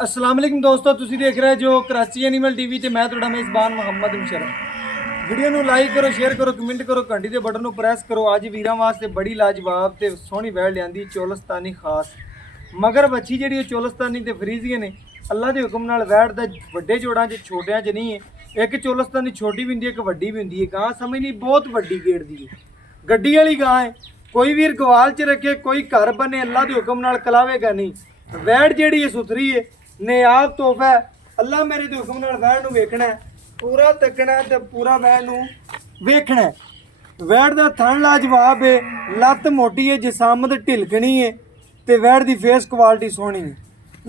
अस्सलाम वालेकुम दोस्तों, तुसी देख रहे जो कराची एनिमल टीवी ਤੇ ਮੈਂ ਤੁਹਾਡਾ ਮੇਜ਼ਬਾਨ ਮੁਹੰਮਦ ਮੁਸ਼ਰਫ। ਵੀਡੀਓ ਨੂੰ ਲਾਈਕ ਕਰੋ, ਸ਼ੇਅਰ ਕਰੋ, ਕਮੈਂਟ ਕਰੋ, ਘੰਟੀ ਦੇ ਬਟਨ ਨੂੰ ਪ੍ਰੈਸ ਕਰੋ। ਅੱਜ ਵੀਰਾਂ ਵਾਸਤੇ ਬੜੀ ਲਾਜਵਾਬ ਤੇ ਸੋਹਣੀ ਵੈੜ ਲਿਆਂਦੀ ਚੋਲਸਤਾਨੀ ਖਾਸ ਮਗਰ ਬੱਚੀ ਜਿਹੜੀ ਉਹ ਚੋਲਸਤਾਨੀ ਤੇ ਫਰੀਜ਼ੀਅਨ ਨੇ। ਅੱਲਾ ਦੇ ਹੁਕਮ ਨਾਲ ਵੈੜ ਦਾ ਵੱਡੇ ਜੋੜਾਂ 'ਚ ਛੋਟਿਆਂ 'ਚ ਨਹੀਂ ਹੈ। ਇੱਕ ਚੋਲਸਤਾਨੀ ਛੋਟੀ ਵੀ ਹੁੰਦੀ ਹੈ, ਇੱਕ ਵੱਡੀ ਵੀ ਹੁੰਦੀ ਹੈ। ਗਾਂ ਸਮਝ ਨਹੀਂ ਬਹੁਤ ਵੱਡੀ ਗੇੜ ਦੀ ਹੈ, ਗੱਡੀ ਵਾਲੀ ਗਾਂ ਹੈ। ਕੋਈ ਵੀਰ ਗਵਾਲ 'ਚ ਰੱਖੇ, ਕੋਈ ਘਰ ਬਣੇ, ਅੱਲਾ ਦੇ ਹੁਕਮ ਨਾਲ ਕਲਾਵੇਗਾ ਨਹੀਂ। ਵੈੜ ਜਿਹੜੀ ਹੈ ਸੁਥਰੀ ਹੈ, ਨਿਆਬ ਤੋਹਫਾ। ਅੱਲਾ ਮੇਰੇ ਦੇ ਹੁਕਮ ਨਾਲ ਵੈੜ ਨੂੰ ਵੇਖਣਾ, ਪੂਰਾ ਤੱਕਣਾ ਤੇ ਪੂਰਾ ਵੈੜ ਨੂੰ ਵੇਖਣਾ। ਵੈੜ ਦਾ ਥਣ ਲਾਜਵਾਬ ਹੈ, ਲੱਤ ਮੋਟੀ ਹੈ, ਜਿਸਾਮਤ ਢਿਲਕਣੀ ਹੈ ਤੇ ਵੈੜ ਦੀ ਫੇਸ ਕੁਆਲਿਟੀ ਸੋਹਣੀ ਹੈ।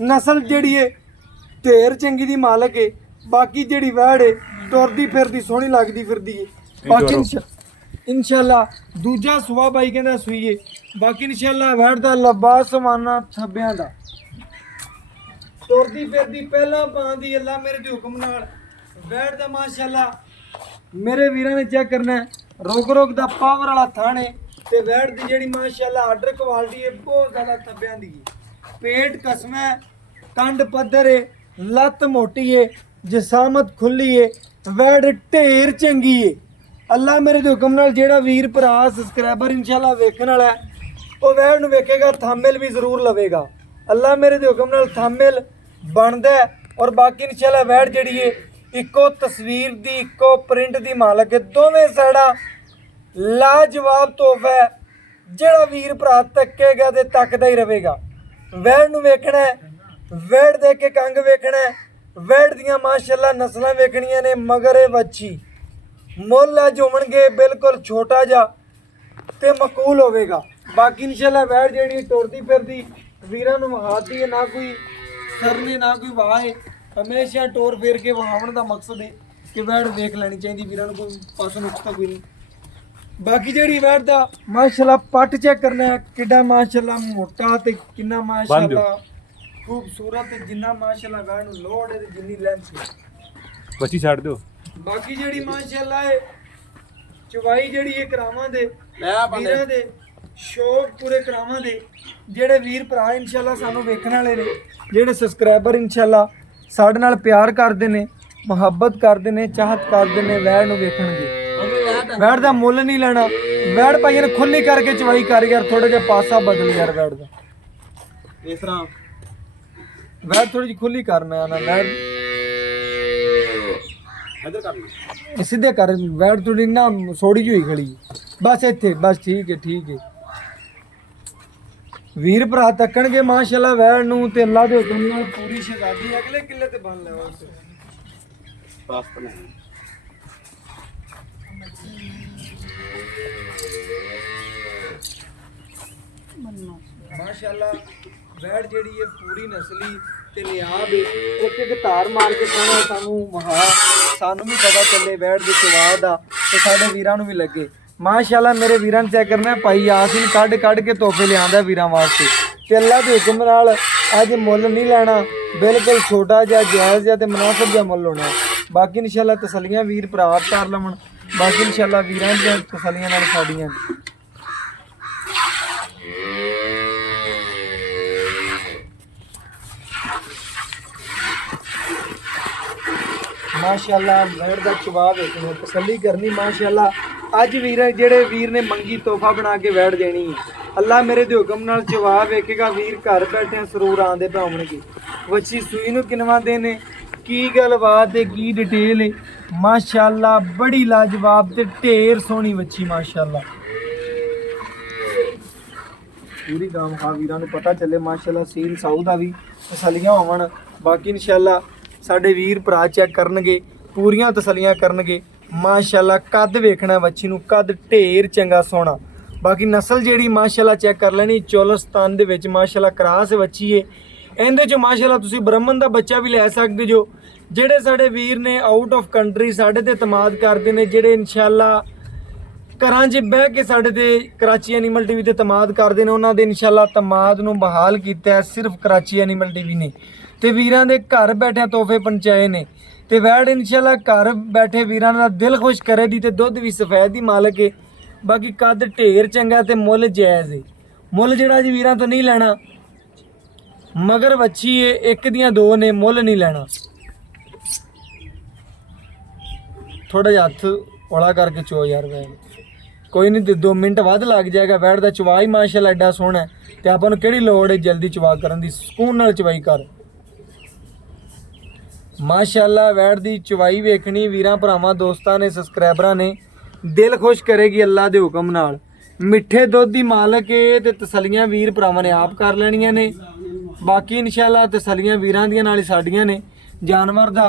ਨਸਲ ਜਿਹੜੀ ਹੈ ਢੇਰ ਚੰਗੀ ਦੀ ਮਾਲਕ ਹੈ। ਬਾਕੀ ਜਿਹੜੀ ਵੈੜ ਹੈ ਤੁਰਦੀ ਫਿਰਦੀ ਸੋਹਣੀ ਲੱਗਦੀ ਫਿਰਦੀ ਹੈ। ਬਾਕੀ ਇਨਸ਼ਾਅੱਲਾ ਦੂਜਾ ਸੁਆ ਬਾਈ ਕਹਿੰਦਾ ਸੂਈਏ। ਬਾਕੀ ਇਨਸ਼ਾਅੱਲਾ ਵੈੜ ਦਾ ਲੱਭਾ ਸਮਾਨਾ ਥੱਬਿਆਂ ਦਾ ਤੁਰਦੀ ਫਿਰਦੀ ਪਹਿਲਾਂ ਪਾਉਂਦੀ। ਅੱਲਾ ਮੇਰੇ ਦੇ ਹੁਕਮ ਨਾਲ ਵੈੜ ਦਾ ਮਾਸ਼ਾਅੱਲਾ ਮੇਰੇ ਵੀਰਾਂ ਨੇ ਚੈੱਕ ਕਰਨਾ ਹੈ। ਰੋਕ ਦਾ ਪਾਵਰ ਵਾਲਾ ਥਾਣੇ ਤੇ ਵੈੜ ਦੀ ਜਿਹੜੀ ਮਾਸ਼ਾਅੱਲਾ ਆਰਡਰ ਕੁਆਲਿਟੀ ਹੈ ਬਹੁਤ ਜ਼ਿਆਦਾ ਥੱਬਿਆਂ ਦੀ ਹੈ। ਪੇਟ ਕਸਮ ਹੈ, ਕੰਡ ਪੱਧਰ ਹੈ, ਲੱਤ ਮੋਟੀ ਹੈ, ਜਿਸਾਮਤ ਖੁੱਲੀ ਹੈ, ਵੈੜ ਢੇਰ ਚੰਗੀ ਹੈ। ਅੱਲਾ ਮੇਰੇ ਦੇ ਹੁਕਮ ਨਾਲ ਜਿਹੜਾ ਵੀਰ ਭਰਾ ਸਬਸਕ੍ਰਾਈਬਰ ਇਨਸ਼ਾਅੱਲਾ ਵੇਖਣ ਵਾਲਾ ਹੈ ਉਹ ਵੈੜ ਨੂੰ ਵੇਖੇਗਾ, ਥੰਬਨੇਲ ਵੀ ਜ਼ਰੂਰ ਲਵੇਗਾ। ਅੱਲਾ ਮੇਰੇ ਦੇ ਹੁਕਮ ਨਾਲ ਥੰਬਨੇਲ ਬਣਦਾ ਹੈ। ਔਰ ਬਾਕੀ ਇਨਸ਼ਾਅੱਲਾ ਵੈੜ ਜਿਹੜੀ ਹੈ ਇੱਕੋ ਤਸਵੀਰ ਦੀ ਇੱਕੋ ਪ੍ਰਿੰਟ ਦੀ ਮਾਲਕ ਹੈ। ਦੋਵੇਂ ਸਾਈਡਾਂ ਲਾਜਵਾਬ ਤੋਹਫਾ ਹੈ। ਜਿਹੜਾ ਵੀਰ ਭਰਾ ਤੱਕੇਗਾ ਤੇ ਤੱਕਦਾ ਹੀ ਰਹੇਗਾ। ਵੈੜ ਨੂੰ ਵੇਖਣਾ ਹੈ, ਵੈੜ ਦੇਖ ਕੇ ਕੰਗ ਵੇਖਣਾ ਹੈ, ਵੈੜ ਦੀਆਂ ਮਾਸ਼ਾਅੱਲਾ ਨਸਲਾਂ ਵੇਖਣੀਆਂ ਨੇ। ਮਗਰ ਇਹ ਵੱਛੀ ਮੁੱਲ ਅੱਜ ਹੋਣਗੇ ਬਿਲਕੁਲ ਛੋਟਾ ਜਿਹਾ ਤੇ ਮਕੂਲ ਹੋਵੇਗਾ। ਬਾਕੀ ਇਨਸ਼ਾਅੱਲਾ ਵੈੜ ਜਿਹੜੀ ਤੁਰਦੀ ਫਿਰਦੀ ਵੀਰਾਂ ਨੂੰ ਵਹਾਦੀ ਹੈ, ਨਾ ਕੋਈ ਸਰਨੇ ਨਾ ਕੋਈ ਵਾਹ ਹੈ। ਹਮੇਸ਼ਾ ਟੋਰ ਫੇਰ ਕੇ ਵਹਾਉਣ ਦਾ ਮਕਸਦ ਹੈ ਕਿ ਵੈੜ ਵੇਖ ਲੈਣੀ ਚਾਹੀਦੀ ਵੀਰਾਂ ਨੂੰ, ਕੋਈ ਪਾਸੋਂ ਨੁਕਸਾ ਕੋਈ ਨਹੀਂ। ਬਾਕੀ ਜਿਹੜੀ ਵੈੜ ਦਾ ਮਾਸ਼ਾਅੱਲਾ ਪੱਟ ਚੈੱਕ ਕਰਨਾ ਹੈ, ਕਿੱਡਾ ਮਾਸ਼ਾਅੱਲਾ ਮੋਟਾ ਤੇ ਕਿੰਨਾ ਮਾਸ਼ਾਅੱਲਾ ਖੂਬਸੂਰਤ ਤੇ ਜਿੰਨਾ ਮਾਸ਼ਾਅੱਲਾ ਵੈੜ ਨੂੰ ਲੋੜ ਹੈ ਤੇ ਜਿੰਨੀ ਲੈਂਥ ਹੈ ਬੱਚੀ ਛੱਡ ਦਿਓ। ਬਾਕੀ ਜਿਹੜੀ ਮਾਸ਼ਾਅੱਲਾ ਹੈ ਚਵਾਈ ਜਿਹੜੀ ਹੈ ਕਰਾਵਾਂ ਦੇ ਵੀਰਾਂ ਦੇ ਸ਼ੌਕ ਪੂਰੇ ਕਰਾਵਾਂ ਦੇ। ਜਿਹੜੇ ਵੀਰ ਭਰਾ ਇਨਸ਼ਾਅੱਲਾ ਸਾਨੂੰ ਵੇਖਣ ਵਾਲੇ ਨੇ, ਜਿਹੜੇ ਸਬਸਕ੍ਰਾਈਬਰ ਇਨਸ਼ਾਅੱਲਾ ਸਾਡੇ ਨਾਲ ਪਿਆਰ ਕਰਦੇ ਨੇ, ਮੁਹੱਬਤ ਕਰਦੇ ਨੇ, ਚਾਹਤ ਕਰਦੇ ਨੇ, ਵੈੜ ਨੂੰ ਵੇਖਣਗੇ। ਵੈੜ ਦਾ ਮੁੱਲ ਨਹੀਂ ਲੈਣਾ। ਵੈੜ ਭਾਈਆਂ ਨੇ ਖੁੱਲੀ ਕਰਕੇ ਚਵਾਈ ਕਰ ਯਾਰ, ਥੋੜਾ ਜਿਹਾ ਪਾਸਾ ਬਦਲ ਯਾਰ ਵੈੜ ਦਾ। ਇਸ ਤਰ੍ਹਾਂ ਵੈੜ ਥੋੜੀ ਜਿਹੀ ਖੁੱਲੀ ਕਰ। ਮੈਂ ਨਾ ਵੈੜ ਸਿੱਧੇ ਕਰ, ਵੈੜ ਥੋੜੀ ਨਾ ਸੋੜੀ ਜਿਹੀ ਹੋਈ ਖੜੀ ਬਸ ਇੱਥੇ, ਬਸ ਠੀਕ ਹੈ ਠੀਕ ਹੈ। ਵੀਰ ਭਰਾ ਤੱਕਣਗੇ ਮਾਸ਼ਾਅੱਲਾ ਵੈੜ ਨੂੰ ਤੇ ਅੱਲਾ ਦੇ ਹੁਕਮ ਨਾਲ ਪੂਰੀ ਸ਼ਹਿਜ਼ਾਦੀ ਅਗਲੇ ਕਿੱਲੇ ਤੇ ਬਣ ਲੈਵਾ ਮਾਸ਼ਾਅੱਲਾ। ਵੈੜ ਜਿਹੜੀ ਹੈ ਪੂਰੀ ਨਸਲੀ ਤੇ ਨਿਆਬ ਹੈ। ਇੱਕ ਧਾਰ ਮਾਰ ਕੇ ਸੋਹਣਾ ਸਾਨੂੰ ਵੀ ਪਤਾ ਚੱਲੇ ਵੈੜ ਦੇ ਸੁਭਾਅ ਦਾ ਤੇ ਸਾਡੇ ਵੀਰਾਂ ਨੂੰ ਵੀ ਲੱਗੇ। ਮਾਸ਼ਾਅੱਲਾ ਮੇਰੇ ਵੀਰਾਂ ਨੂੰ ਚੈੱਕ ਕਰਨਾ, ਭਾਈ ਆਸਿਨ ਕੱਢ ਕੇ ਤੋਹਫੇ ਲਿਆਂਦਾ ਵੀਰਾਂ ਵਾਸਤੇ ਤੇ ਅੱਲਾ ਦੇ ਹੁਕਮ ਨਾਲ ਅੱਜ ਮੁੱਲ ਨਹੀਂ ਲੈਣਾ, ਬਿਲਕੁਲ ਛੋਟਾ ਜਿਹਾ ਜਾਇਜ਼ ਜਿਹਾ ਤੇ ਮੁਨਾਸਿਬ ਜਿਹਾ ਮੁੱਲ ਹੋਣਾ। ਬਾਕੀ ਇਨਸ਼ਾਅੱਲਾ ਤਸੱਲੀਆਂ ਵੀਰ ਭਰਾ ਕਰ ਲਵਣ। ਬਾਕੀ ਇਨਸ਼ਾਅੱਲਾ ਵੀਰਾਂ ਦੀਆਂ ਤਸੱਲੀਆਂ ਨਾਲ ਸਾਡੀਆਂ ਮਾਸ਼ਾਅੱਲਾ। ਵੈੜ ਦਾ ਜਵਾਬ ਹੈ ਕਿ ਤਸੱਲੀ ਕਰਨੀ ਮਾਸ਼ਾਅੱਲਾ। ਅੱਜ ਜਿਹੜੇ ਵੀਰ ਨੇ ਮੰਗੀ ਤੋਹਫਾ ਬਣਾ ਕੇ ਵੈੜ ਦੇਣੀ ਹੈ, ਅੱਲਾ ਮੇਰੇ ਦੇ ਹੁਕਮ ਨਾਲ ਜਵਾਬ ਵੇਖੇਗਾ। ਵੀਰ ਘਰ ਬੈਠੇ ਸਰੂਰ ਆਂਦੇ ਪਾਉਣਗੇ। ਵੱਛੀ ਸੂਈ ਨੂੰ ਕਿੰਨਵਾਂ ਦਿਨ ਹੈ, ਕੀ ਗੱਲਬਾਤ ਹੈ, ਕੀ ਡਿਟੇਲ ਹੈ ਮਾਸ਼ਾਅੱਲਾ। ਬੜੀ ਲਾਜਵਾਬ ਤੇ ਢੇਰ ਸੋਹਣੀ ਵੱਛੀ ਮਾਸ਼ਾਅੱਲਾ। ਪੂਰੀ ਗਾਮ ਖਾ ਵੀਰਾਂ ਨੂੰ ਪਤਾ ਚੱਲੇ ਮਾਸ਼ਾਅੱਲਾ। ਸੀਲ ਸਾਊ ਦਾ ਵੀ ਤਸੱਲੀਆਂ ਹੋਵਣ। ਬਾਕੀ ਇਨਸ਼ਾਅੱਲਾ ਸਾਡੇ ਵੀਰ ਭਰਾ ਚੈੱਕ ਕਰਨਗੇ, ਪੂਰੀਆਂ ਤਸੱਲੀਆਂ ਕਰਨਗੇ ਮਾਸ਼ਾਅੱਲਾ। ਕੱਦ ਵੇਖਣਾ ਵੱਛੀ ਨੂੰ, ਕੱਦ ਢੇਰ ਚੰਗਾ ਸੋਹਣਾ। ਬਾਕੀ ਨਸਲ ਜਿਹੜੀ ਮਾਸ਼ਾਅੱਲਾ ਚੈੱਕ ਕਰ ਲੈਣੀ, ਚੋਲਸਤਾਨ ਦੇ ਵਿੱਚ ਮਾਸ਼ਾਅੱਲਾ ਕਰਾਸ ਵੱਛੀ ਹੈ। ਇਹਦੇ 'ਚ ਮਾਸ਼ਾਅੱਲਾ ਤੁਸੀਂ ਬ੍ਰਾਹਮਣ ਦਾ ਬੱਚਾ ਵੀ ਲੈ ਸਕਦੇ ਜੋ। ਜਿਹੜੇ ਸਾਡੇ ਵੀਰ ਨੇ ਆਊਟ ਆਫ ਕੰਟਰੀ ਸਾਡੇ ਤੇ ਇਤਮਾਦ ਕਰਦੇ ਨੇ, ਜਿਹੜੇ ਇਨਸ਼ਾਅੱਲਾ ਘਰਾਂ 'ਚ ਬਹਿ ਕੇ ਸਾਡੇ ਤੇ ਕਰਾਚੀ ਐਨੀਮਲ ਟੀਵੀ ਤੇ ਇਤਮਾਦ ਕਰਦੇ ਨੇ, ਉਹਨਾਂ ਦੇ ਇਨਸ਼ਾਅੱਲਾ ਇਤਮਾਦ ਨੂੰ ਬਹਾਲ ਕੀਤਾ ਸਿਰਫ ਕਰਾਚੀ ਐਨੀਮਲ ਟੀਵੀ ਨੇ ਤੇ ਵੀਰਾਂ ਦੇ ਘਰ ਬੈਠੇ ਤੋਹਫੇ ਪਹੁੰਚਾਏ ਨੇ। ਤੇ ਵੈੜ ਇਨਸ਼ਾਅੱਲਾ ਘਰ ਬੈਠੇ ਵੀਰਾਂ ਦਾ ਦਿਲ ਖੁਸ਼ ਕਰੇ ਦੀ ਤੇ ਦੁੱਧ ਵੀ ਸਫੈਦ ਦੀ ਮਾਲਕ ਹੈ। ਬਾਕੀ ਕੱਦ ਢੇਰ ਚੰਗਾ ਤੇ ਮੁੱਲ ਜਾਇਜ਼ ਹੈ। ਮੁੱਲ ਜਿਹੜਾ ਜੀ ਵੀਰਾਂ ਤੋਂ ਨਹੀਂ ਲੈਣਾ, मगर बच्ची है एक दियां दो ने मुल नहीं लेना। थोड़ा जिहा हथ हौला करके चो यार वैड कोई नहीं 2 मिनट वध लग जाएगा। वैड का चवा ही माशाअल्लाह एडा सोहना है ते आपां नूं किहड़ी लोड़ है जल्दी चवा करन दी। सुकून नाल चवाई कर माशाअल्लाह। वैड दी चवाई वेखनी वीरां भरावां दोस्तां ने सबसक्राइबरां ने दिल खुश करेगी अल्लाह दे हुक्म नाल। मिठे दुध दी मालक है ते तसलियां वीर भरावां ने आप कर लैणियां ने। बाकी इंशाअल्लाह तसलियां वीरां दियां नाल ही साडीआं ने। जानवर दा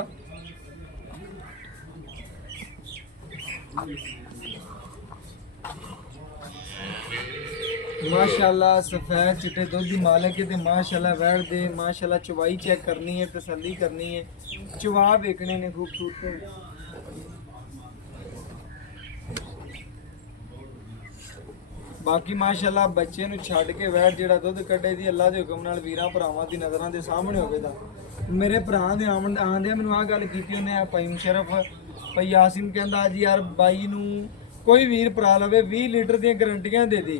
माशाअल्लाह सफेद चिट्टे दुध दी मालक है ते माशाअल्लाह वैड दे माशाअल्लाह चवाई चेक करनी है, तसल्ली करनी है, चवा वेखने ने खूबसूरत। बाकी माशाअल्लाह बच्चे नूं छड्ड के वैड जिहड़ा दुध कड्ढे दी अल्लाह दे हुक्म नाल वीरां भरावां दी नज़रां दे सामने होवेगा। मेरे भरा दे आंदे मैनूं आह गल कीती उन्हें भाई मुशरफ भाई यासीन कहंदा जी यार बाई नूं कोई वीर भरा लवे 20 लीटर ਦੀਆਂ ਗਰੰਟੀਆਂ ਦੇ ਦੇ।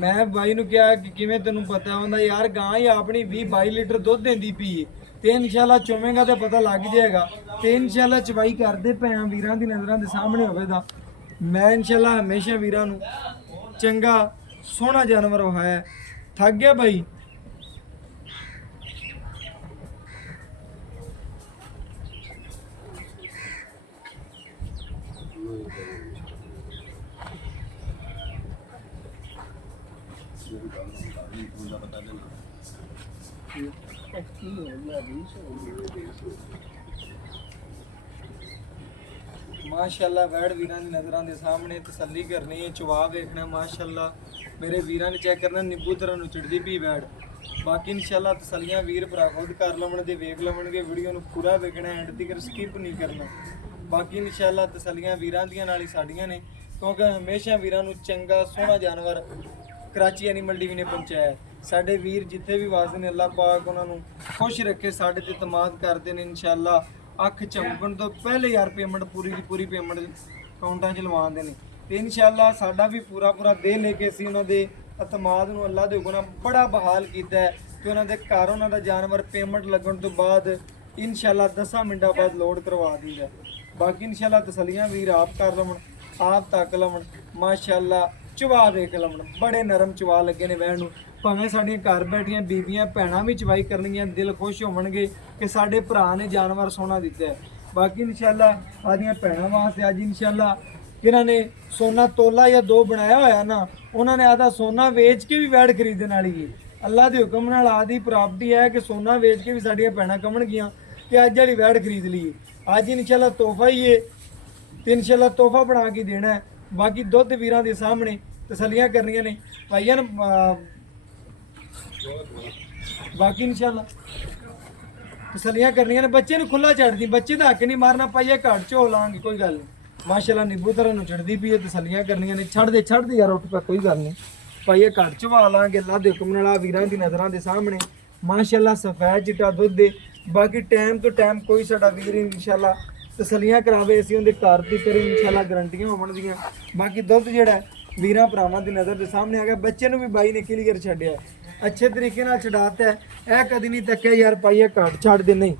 मैं बाई नूं कहा कि किवें तैनूं पता हुंदा यार गां ही अपनी 20-22 लीटर दुध देंदी पई है ते इंशाअल्लाह चोवेंगा तो पता लग जाएगा ते इंशाअल्लाह चवाई करदे पे आ वीरां दी नज़रां दे सामने होवेगा। मैं इंशाअल्लाह हमेशा वीरां नूं चंगा सोहना जानवर है। थक गया भाई माशाअल्लाह वैड वीरां दी नज़रां दे सामने तसल्ली करनी है, चवा वेखना माशाअल्लाह मेरे वीरां ने चेक करना नींबू तरह नूं चिड़दी पई वैड। बाकी इंशाअल्लाह तसल्लियां वीर भरा खुद कर लवण ते वेख लवणगे। वीडियो नूं पूरा वेखना एंड तक स्किप नहीं करना। बाकी इंशाअल्लाह तसल्लियां वीरां दियां नाल ही साडीआं ने क्योंकि हमेशा वीरां नूं चंगा सोहना जानवर कराची एनीमल टीवी ने पहुंचाया। साडे वीर जिथे भी वसदे ने अल्लाह पाक उन्हां नूं खुश रखे, साडे ते तमाद करदे ने। इंशाअल्लाह अख चमकण तो पहले यार पेमेंट पूरी की पूरी पेमेंट अकाउंटां च लवांदे ने ते इंशाअल्लाह साडा भी पूरा पूरा दे लेके असीं उन्हां दे अतमाद नूं अल्लाह दे हुक्म नाल बड़ा बहाल कीता है कि उन्हां दे घर उन्हां दा जानवर पेमेंट लगण तो बाद इंशाअल्लाह 10 मिनटां बाद लोड करवा दीदा। बाकी इंशाअल्लाह तसल्लियां वीर आप कर लवण, आप तक लवण माशाअल्लाह चवा वेख लवण। बड़े नरम चवा लगे ने वैण नूं। भावें साडियां घर बैठियां बीबियां भैणां भी चवाई करनियां दिल खुश होवणगे कि साडे भरा ने जानवर सोना दिता है। बाकी इंशाअल्लाह आदियां भैणां वास्ते अज इंशाअल्लाह जिन्हां ने सोना तोला या 2 बनाया होया ना उन्होंने आधा सोना वेच के भी वैड खरीदण वाली है। अल्लाह के हुक्म नाल आदि प्राप्ति है कि सोना वेच के भी साडियां भैणां कमणगियां कि अज वाली वैड खरीद लीए। अज इंशाअल्लाह तोहफा ही है तो इंशाअल्लाह तोहफा बना के देना है। बाकी दुध वीरां दे सामने तसल्लियां करनियां ने भाईया बाकी इंशाअल्लाह तसल्लियां करनियां ने। बच्चे नूं खुला छड्ड दी, बच्चे दा हक नहीं मारना पाइया घट झो लांगे कोई गल नहीं। माशाअल्लाह नींबू तरह नूं चढ़दी पई है, तसल्लियां करनियां ने। छड्ड दे यार उठ पे कोई गल नहीं पाइया घट झवा लांगे अल्लाह दे हुक्म नाल वीरां दी नज़रां दे सामने माशाअल्लाह सफेद चिट्टा दुध दे। बाकी टाइम तो टाइम कोई साडा वीर इंशाअल्लाह तसल्लियां करावे असीं उहदे घर दी करी इंशाअल्लाह गारंटियां होवण दियां। बाकी दुध जिहड़ा वीरां भरावां दी नज़र दे सामने आ गया। बच्चे नूं भी बाई ने क्लीयर छड्डिया अच्छे तरीके नाल छडाता है। यह कदी नहीं तक्या यार पाइया घट छड्ड दे नहीं।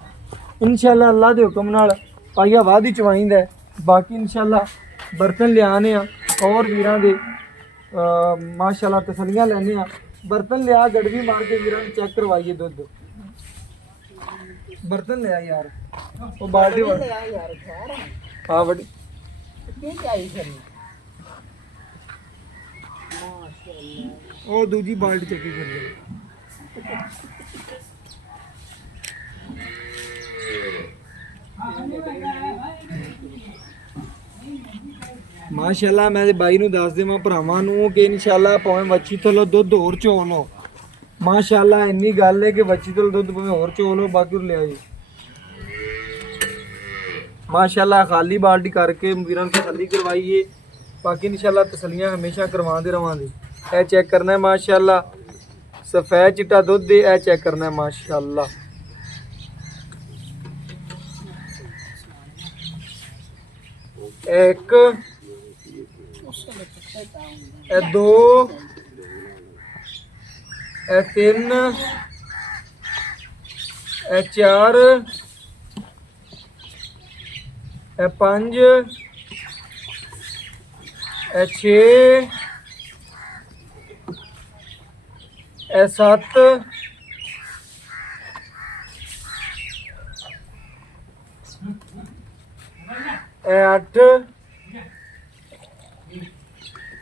इंशाअल्लाह अल्लाह दे हुक्म नाल पाइया वाध ही चवाईंदा है। बाकी इंशाअल्लाह बर्तन लियाने और वीरां दे माशाअल्लाह तसल्लियां लैने बर्तन लिया गड़वी मार के वीरां नूं चेक करवाइए दुध। बर्तन लिया यार वो बाल्टी हाँ बड़ी वो दूजी बाल्टी चक्की कर ली। माशाअल्लाह मैं बाई नूं दस देवां भरावां नूं कि इंशाअल्लाह भावें वच्छी थल्लों दुध होर चो लो। माशाअल्लाह इन्नी गल है कि वच्छी थल्लों दुध भावें होर चो लो बाकी ले आई। माशाअल्लाह खाली बाल्टी करके वीरां नूं तसल्ली करवाइए। बाकी इंशाअल्लाह तसल्लियां हमेशा करवाते रवांगे। ए चेक करना है माशाअल्लाह सफेद चिट्टा दुध दे। ए चेक करना है माशाअल्लाह एक ए 2 ए 3 ਇਹ 4 ਇਹ 5 ਇਹ 6 ਇਹ 7 ਇਹ 8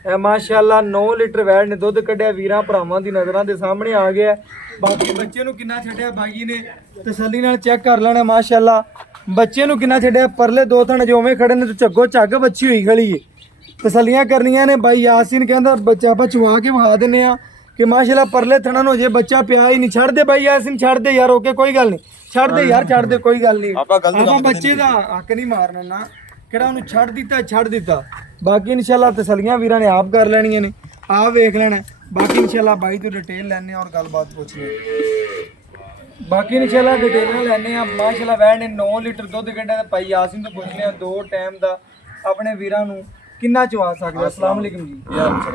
ਇਹ ਮਾਸ਼ਾਅੱਲਾ 9 ਲੀਟਰ ਵੈੜ ਨੇ ਦੁੱਧ ਕੱਢਿਆ ਵੀਰਾਂ ਭਰਾਵਾਂ ਦੀ ਨਜ਼ਰਾਂ ਦੇ ਸਾਹਮਣੇ ਆ ਗਿਆ। ਬਾਕੀ ਬੱਚੇ ਨੂੰ ਕਿੰਨਾ ਛੱਡਿਆ ਬਾਈ ਨੇ ਤਸੱਲੀ ਨਾਲ ਚੈੱਕ ਕਰ ਲੈਣਾ। ਮਾਸ਼ਾਅੱਲਾ ਬੱਚੇ ਨੂੰ ਕਿੰਨਾ ਛੱਡਿਆ, ਪਰਲੇ ਦੋ ਥਣ ਜਿਵੇਂ ਖੜੇ ਨੇ ਤੇ ਝੱਗੋ ਝੱਗ ਬੱਚੀ ਹੋਈ ਖੜੀ ਏ। ਤਸੱਲੀਆਂ ਕਰਨੀਆਂ ਨੇ। ਬਾਈ ਯਾਸੀਨ ਕਹਿੰਦਾ ਬੱਚਾ ਆਪਾਂ ਚਵਾ ਕੇ ਵਿਖਾ ਦਿੰਨੇ ਆ ਕਿ ਮਾਸ਼ਾਅੱਲਾ ਪਰਲੇ ਥਣਾਂ ਨੂੰ ਜੇ ਬੱਚਾ ਪਿਆ ਹੀ ਨਹੀਂ। ਛੱਡ ਦੇ ਬਾਈ ਯਾਸੀਨ, ਛੱਡ ਦੇ ਯਾਰ, ਓਕੇ ਕੋਈ ਗੱਲ ਨਹੀਂ, ਛੱਡ ਦੇ ਯਾਰ, ਛੱਡ ਦੇ ਕੋਈ ਗੱਲ ਨਹੀਂ। ਆਪਾਂ ਬੱਚੇ ਦਾ ਹੱਕ ਨਹੀਂ ਮਾਰਨਾ ਨਾ, ਕਿਹੜਾ ਉਹਨੂੰ ਛੱਡ ਦਿੱਤਾ ਛੱਡ ਦਿੱਤਾ। ਬਾਕੀ ਇਨਸ਼ਾਅੱਲਾ ਤਸੱਲੀਆਂ ਵੀਰਾਂ ਨੇ ਆਪ ਕਰ ਲੈਣੀਆਂ ਨੇ, ਆਪ ਵੇਖ ਲੈਣਾ। ਬਾਕੀ ਇਨਸ਼ਾਅੱਲਾ ਬਾਈ ਤੋਂ ਡਿਟੇਲ ਲੈਣੇ ਔਰ ਗੱਲਬਾਤ ਪੁੱਛਣੀ। ਬਾਕੀ ਇਨਸ਼ਾਅੱਲਾ ਡਿਟੇਲਾਂ ਲੈਣੇ ਆ। ਮਾਸ਼ਾਅੱਲਾ ਵੈੜ ਨੇ 9 ਲੀਟਰ ਦੁੱਧ ਕੱਢਿਆ ਤੇ ਭਾਈ ਯਾਸੀਨ ਤੋਂ ਪੁੱਛਦੇ ਆ 2 ਟਾਈਮ ਦਾ ਆਪਣੇ ਵੀਰਾਂ ਨੂੰ ਕਿੰਨਾ ਚਵਾ ਸਕਦਾ। अस्सलाम वालेकुम जी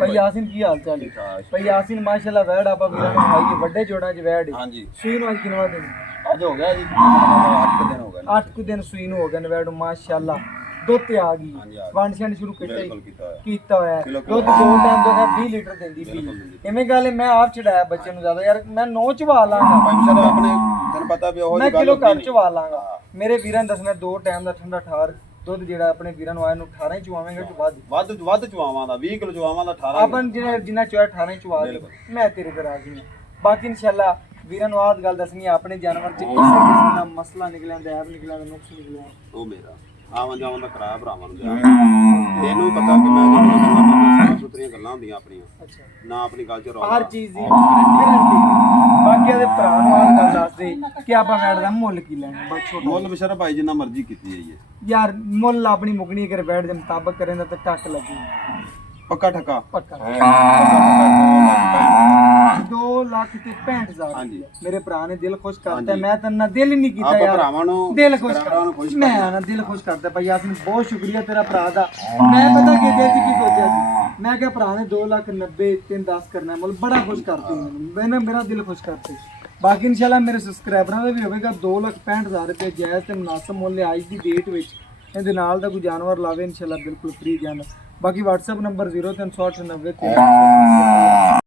भाई यासीन की हाल चाल है भाई यासीन? माशाल्लाह वैड आपा वीरां ने खाई बड़े जोड़ा च वैड हां जी। सूई नु आज किनवा दिन आज हो गया जी 8 दिन हो गए। 8 दिन सूई नु हो गए वैड माशाल्लाह। दुध ते आ गई वंड छंड शुरू कीता होया दुध 2 टाइम दुध 20 लीटर देंदी पी। इवें गल मैं आप चढ़ाया बच्चे नु ज्यादा यार मैं 9 चवा लांगा माशाल्लाह अपने तन पता भी हो मैं किलो घर चवा लांगा। मेरे वीरां ने दसना 2 टाइम दा ठंडा ठार ਦੁੱਧ ਜਿਹੜਾ ਆਪਣੇ ਵੀਰਾਂ ਨੂੰ ਆਇਆ ਨੂੰ 18 ਹੀ ਚਵਾਵਾਂਗੇ ਕਿ ਵੱਧ ਚਵਾਵਾਂ ਦਾ 20 ਕਿਲੋ ਚਵਾਵਾਂ ਦਾ 18 ਆਪਾਂ ਜਿੰਨਾ ਚੋਇਆ 18 ਹੀ ਚਵਾ ਦੇ ਮੈਂ ਤੇਰੇ ਤੇ ਰਾਜ਼ੀ ਹਾਂ। ਬਾਕੀ ਇਨਸ਼ਾਅੱਲਾ ਵੀਰਾਂ ਨੂੰ ਆਹ ਗੱਲ ਦੱਸਣੀ ਆਪਣੇ ਜਾਨਵਰ ਚ ਕਿਸੇ ਕਿਸਮ ਦਾ ਮਸਲਾ ਨਿਕਲਿਆ ਦਾ ਐਬ ਨਿਕਲਿਆ ਦਾ ਨੁਕਸ ਨਿਕਲਿਆ ਉਹ ਮੇਰਾ ਆਵਾਂ ਜਾਵਾਂ ਦਾ ਕਰਾਇਆ ਭਰਾਵਾਂ ਨੂੰ ਇਹਨੂੰ ਪਤਾ ਕਿ ਮੈਂ ਜਿਹੜਾ ਸਾਫ ਸੁਥਰੀਆਂ ਗੱਲਾਂ ਹੁੰਦੀਆਂ ਆਪਣੀਆਂ ਨਾ ਆਪਣੀ ਗੱਲ ਚ ਰੌਲਾ ਹਰ ਚੀਜ਼ ਦੀ ਗਾਰੰਟੀ। ਬਾਕੀ ਇਹਦੇ ਭਰਾ ਨੂੰ ਆਹ ਗੱਲ ਦੱਸ ਦੇ ਕਿ ਆਪਾਂ ਵੈੜ ਦਾ ਮੁੱਲ ਕੀ ਲੈਣਾ। ਬਸ ਛੋਟਾ ਮੁੱਲ ਬਿਸ਼ਰਾ ਭਾਈ ਜਿੰਨਾ ਮਰਜ਼ੀ ਕੀਤੀ ਜਾਈਏ यार मुल अपनी मुकनी कर बैठ दे मुताबिक करें तो टक लगे पक्का ठका पक्का 2,65,000 मेरे भरा ने दिल खुश करता है। मैं तो दिल ही नहीं किया यार दिल खुश कर मैं ना दिल खुश करता भाई यासीन बहुत शुक्रिया तेरा भरा दा। मैं पता कि दिल की सोचा मैं क्या भरा ने 2,90,000 3,10 करना मुल बड़ा खुश करती मैंने मेरा दिल खुश करते। बाकी इंशाल्लाह मेरे सब्सक्राइबरों का भी होगा 2,65,000 रुपये जायज़ ते मुनासिब मुल्य आज की डेट में ਇਹਦੇ ਨਾਲ ਦਾ ਕੋਈ ਜਾਨਵਰ ਲਾਵੇ ਇਨਸ਼ਾਅੱਲਾ ਬਿਲਕੁਲ ਫ੍ਰੀ ਜਾਂਦਾ। ਬਾਕੀ WhatsApp ਨੰਬਰ 036090